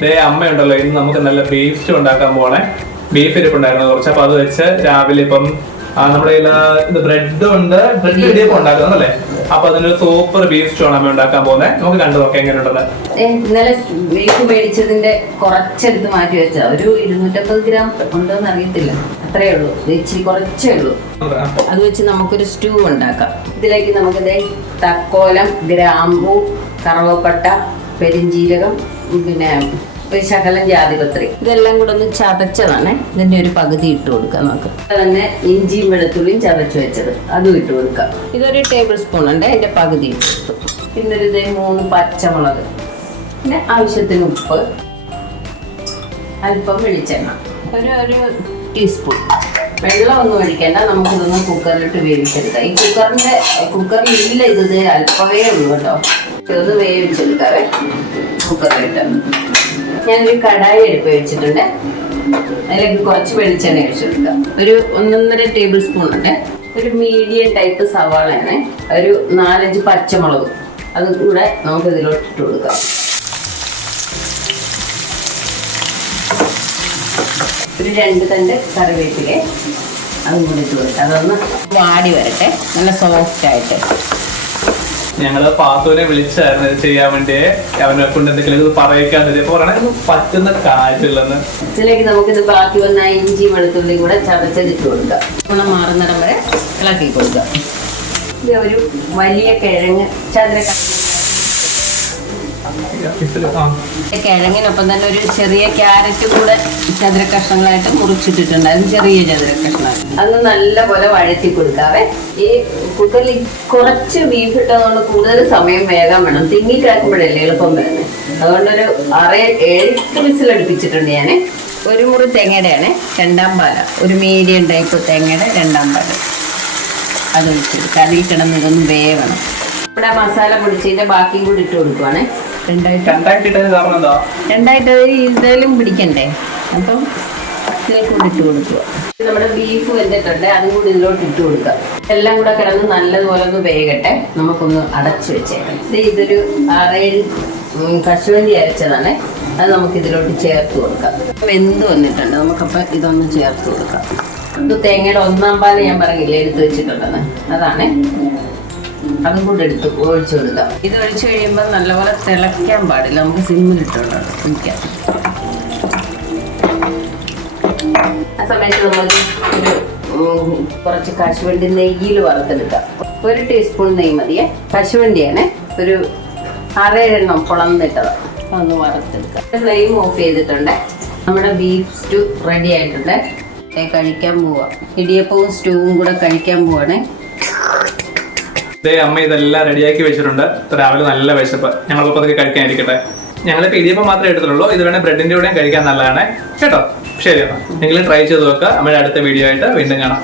ദേ അമ്മയുണ്ടല്ലോ ഇന്ന് നമുക്ക് നല്ല ബീഫ് ഉണ്ടാക്കാൻ പോണേ ബീഫ് ഇരിപ്പുണ്ടായിരുന്നു കുറച്ച്. അപ്പൊ അത് വെച്ച് രാവിലെ ഇപ്പം നമ്മുടെ ഇത് ബ്രെഡ് ഉണ്ട്. ബ്രെഡ് ഇടിയപ്പം ഉണ്ടാക്കുന്നല്ലേ അപ്പൊ അതിനൊരു സൂപ്പർ ബീഫ് സ്റ്റോൺ അമ്മ ഉണ്ടാക്കാൻ പോകുന്നത് നമുക്ക് കണ്ടു നോക്കാം എങ്ങനെയുണ്ടത് ഏ, ഇന്നലെ ബീഫ് മേടിച്ചതിന്റെ കുറച്ചെടുത്ത് മാറ്റി വെച്ച ഒരു ഇരുന്നൂറ്റമ്പത് ഗ്രാം ഉണ്ടോന്ന് അറിയത്തില്ല. അത്രേ ഉള്ളൂ. ഇച്ചിരി കുറച്ചേ ഉള്ളൂ. അത് വെച്ച് നമുക്കൊരു സ്റ്റൂ ഉണ്ടാക്കാം. ഇതിലേക്ക് നമുക്ക് തക്കോലം ഗ്രാമ്പൂ കറുവപ്പട്ട പെരിഞ്ജീരകം പിന്നെ ഒരു ശകലം ജാതിപത്രി. ഇതെല്ലാം കൂടെ ഒന്ന് ചതച്ചതാണ്. ഇതിന്റെ ഒരു പകുതി ഇട്ട് കൊടുക്കാം നമുക്ക്. തന്നെ ഇഞ്ചിയും വെളുത്തുള്ളിയും ചതച്ചു വെച്ചത്. അതും ഇട്ട് കൊടുക്കാം. ഇതൊരു ടേബിൾ സ്പൂൺ ഉണ്ട്. അതിന്റെ പകുതി ഇട്ട് കൊടുത്തു. പിന്നെ ഒരു മൂന്ന് പച്ചമുളക്. പിന്നെ ആവശ്യത്തിന് ഉപ്പ്. അല്പം വെളിച്ചെണ്ണ. ഒരു ഒരു ടീസ്പൂൺ. വെള്ളം ഒന്നും ഒഴിക്കേണ്ട നമുക്കിതൊന്ന് കുക്കറിലിട്ട് വേവിച്ചെടുക്കാം. ഈ കുക്കറിന്റെ കുക്കറിൽ ഇല്ല ഇത് അല്പമേ ഉള്ളൂ കേട്ടോ. ഇതൊന്ന് വേവിച്ചെടുക്കാവേ കുക്കറിലിട്ട്. ഞാനൊരു കടായി എടുപ്പ് വെച്ചിട്ടുണ്ട്. അതിലേക്ക് കുറച്ച് വെളിച്ചെണ്ണ ഒഴിച്ചെടുക്കാം. ഒരു ഒന്നൊന്നര ടേബിൾ സ്പൂൺ ഉണ്ട്. ഒരു മീഡിയം ടൈപ്പ് സവാളയാണ്. ഒരു നാലഞ്ച് പച്ചമുളക്. അതും കൂടെ നമുക്ക് ഇതിലോട്ട് ഇട്ട് കൊടുക്കാം. ഒരു രണ്ട് തണ്ട് കറിവേപ്പില അതും കൂടി ഇട്ട് കൊടുക്കാം അതൊന്ന് വാടി വരട്ടെ. നല്ല സോഫ്റ്റ് ആയിട്ട്. ഞങ്ങൾ പാത്തുവിനെ വിളിച്ചായിരുന്നു ചെയ്യാൻ വേണ്ടി അവനെ കൊണ്ട് എന്തെങ്കിലും പറയിക്കാന്നില്ല ഇപ്പൊ പറയണ പറ്റുന്ന കാര്യമില്ലെന്ന് ഇതിലേക്ക് നമുക്കിത് ബാക്കി വന്ന ഇഞ്ചി വെളുത്തുള്ളി കൂടെ ചതച്ചതിട്ട് കൊടുക്കുക ഗുണം മാറുന്നിടം വരെ ഇളക്കി കൊടുക്കുക ഇത് ഒരു വലിയ കിഴങ്ങ് ചതുര. കിഴങ്ങിനൊപ്പം തന്നെ ഒരു ചെറിയ ക്യാരറ്റ് കൂടെ ചതുര കഷ്ണങ്ങളായിട്ട് മുറിച്ചിട്ടിട്ടുണ്ട് അത് ചെറിയ ചതുര കഷ്ണം അത് നല്ലപോലെ വഴറ്റി കൊടുക്കാവേ. ഈ കുക്കറിൽ കുറച്ച് ബീഫ് ഇട്ടതുകൊണ്ട് കൂടുതൽ സമയം വേഗം വേണം. തിങ്ങി കിടക്കുമ്പോഴല്ലേ എളുപ്പം വരുന്നത് അതുകൊണ്ടൊരു അറ ഏഴ് വിസിലടുപ്പിച്ചിട്ടുണ്ട് ഞാൻ ഒരു മുറി തേങ്ങയുടെയാണ് രണ്ടാം പാല ഒരു മീഡിയം ടൈപ്പ് തേങ്ങയുടെ രണ്ടാം പാല അത് ഒഴിച്ചെടുക്കുക അതിൽ കിടന്ന് ഇതൊന്ന് വേവണം. ഇവിടെ മസാല പൊടിച്ചതിന്റെ ബാക്കിയും കൂടി ഇട്ട് കൊടുക്കുവാണേ. രണ്ടായിട്ട് ഇതിലും പിടിക്കണ്ടേ? അപ്പം ഇതിലേക്ക് ഇട്ട് കൊടുക്കുക. നമ്മുടെ ബീഫ് വെന്തിട്ടുണ്ട് അതും കൂടി ഇതിലോട്ട് ഇട്ട് കൊടുക്കുക. എല്ലാം കൂടെ കിടന്ന് നല്ലതുപോലെ ഒന്ന് വേകട്ടെ. നമുക്കൊന്ന് അടച്ചു വെച്ചേക്കാം. ഇത് ഇതൊരു ആറേഴ് കശുവണ്ടി അരച്ചതാണ്. അത് നമുക്ക് ഇതിലോട്ട് ചേർത്ത് കൊടുക്കാം. വെന്ത് വന്നിട്ടുണ്ട്. നമുക്കപ്പം ഇതൊന്ന് ചേർത്ത് കൊടുക്കാം. ഇത് തേങ്ങയുടെ ഒന്നാം പാൽ ഞാൻ പറഞ്ഞില്ലേ എടുത്ത് വെച്ചിട്ടുണ്ടെന്ന്. അതാണ്. അതും കൂടെ എടുത്ത് ഒഴിച്ചു കൊടുക്കാം. ഇത് ഒഴിച്ചു കഴിയുമ്പോൾ നല്ലപോലെ തിളയ്ക്കാൻ പാടില്ല. നമുക്ക് സിമ്മിലിട്ടുണ്ടോ കുടിക്കാം. ആ സമയത്ത് ഒരു കുറച്ച് കശുവണ്ടി നെയ്യിൽ വറുത്തെടുക്കാം. ഒരു ടീസ്പൂൺ നെയ്യ് മതിയേ. കശുവണ്ടിയാണ്. ഒരു അരയെണ്ണം പൊളന്നിട്ടത്. ഒന്ന് വറുത്തെടുക്കാം. ഫ്ലെയിം ഓഫ് ചെയ്തിട്ടുണ്ട്. നമ്മുടെ ബീഫ് സ്റ്റൂ റെഡി ആയിട്ടുണ്ട്. കഴിക്കാൻ പോവാം. ഇടിയപ്പവും സ്റ്റൂവും കൂടെ കഴിക്കാൻ പോവാണേ. ദേ അമ്മ ഇതെല്ലാം റെഡിയാക്കി വെച്ചിട്ടുണ്ട്. രാവിലെ നല്ല വിശപ്പ്. ഞങ്ങൾക്ക് അതൊക്കെ കഴിക്കാനിരിക്കട്ടെ ഞങ്ങളിപ്പോ ഇടിയപ്പം മാത്രമേ എടുത്തിട്ടുള്ളൂ. ഇത് വേണേ ബ്രെഡിന്റെ കൂടെയും കഴിക്കാൻ നല്ലതാണ്. കേട്ടോ? ശരി എന്നാൽ നിങ്ങൾ ട്രൈ ചെയ്ത് നോക്കുക നമ്മുടെ അടുത്ത വീഡിയോ ആയിട്ട് വീണ്ടും കാണാം.